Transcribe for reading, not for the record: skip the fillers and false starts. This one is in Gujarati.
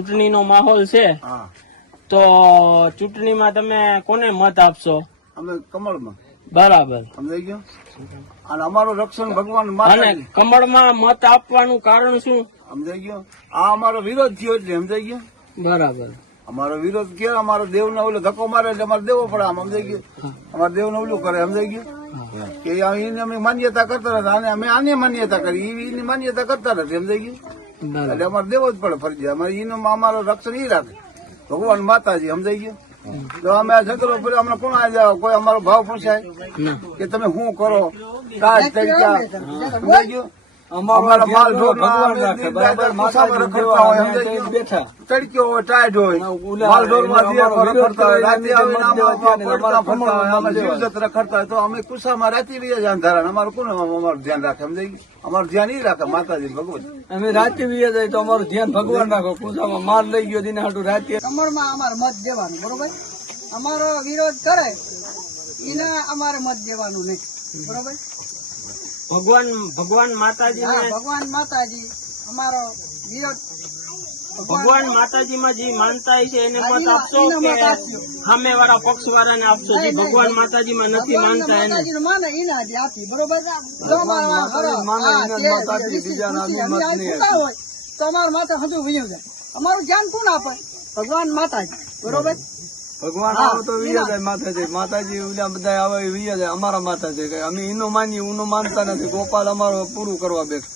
ચૂંટણીનો માહોલ છે, હા, તો ચૂંટણીમાં તમે કોને મત આપશો? અમે કમળમાં. બરાબર. સમજાઈ ગયો. અને અમારું રક્ષણ ભગવાન અને માતાજી. કમળમાં મત આપવાનું કારણ શું? સમજાઈ ગયો. આ અમારો વિરોધ થયો એટલે સમજાઈ ગયો. બરાબર. અમારો વિરોધ કે અમારો દેવને ઓલો ધક્કો મારે એટલે અમારે દેવો પડે. આમ સમજાઈ ગયું. અમારે દેવને ઓલું કરે. સમજાઈ ગયું કે એને અમે માન્યતા કરતા હતા અને અમે આની માન્યતા કરી, એની માન્યતા કરતા નથી. સમજાઈ ગયું. એટલે અમારે દેવો જ પડે ફરજિયાત. અમારે એનું અમારો રક્ષણ એ રાખે ભગવાન માતાજી. સમજાઈ ગયું. તો અમે છતરો પર અમને કોણ આવી જાવ, કોઈ અમારો ભાવ પૂછાય કે તમે શું કરો, કાજ તરીકે. સમજાઈ ગયું. અમારા માલ ઢોર તડક્યો હોય, ટાઈટ હોય, માલ ઢોર માં રખડતા હોય, રાતે રખડતા હોય તો અમે કુસામાં રાતે અંધારા. અમારું કોણ અમારું ધ્યાન રાખે? સમજાઈ ગયું. અમારું ધ્યાન ઈ રાખે માતાજી ભગવાન. અમે રાતે વીએ જાય તો અમારું ધ્યાન ભગવાન રાખો. કુસામાં માલ લઈ ગયો દિને હાટું રાતે કમળમાં અમારે મત દેવાનું. બરોબર. અમારો વિરોધ કરે એને અમારે મત દેવાનું નહીં. બરોબર. ભગવાન માતાજી ભગવાન માતાજી અમારો વિરોધ. ભગવાન માતાજીમાં જે માનતા છે એને મત આપશો કે સામે વાળા પક્ષ વાળાને આપશો? જે ભગવાન માતાજીમાં નથી માનતા એને માને એના જ આપી. બરોબર. તો અમારા માતા હજુ વયું જાય. અમારું ધ્યાન કોણ આપે? ભગવાન માતાજી. બરોબર. ભગવાન આવે તો વીએ જાય માતાજી. માતાજી બધા આવે વીએ જાય. અમારા માતાજી અમે એનો માનીએ, ઉનો માનતા નથી. ગોપાલ અમારો પૂરું કરવા બેઠ.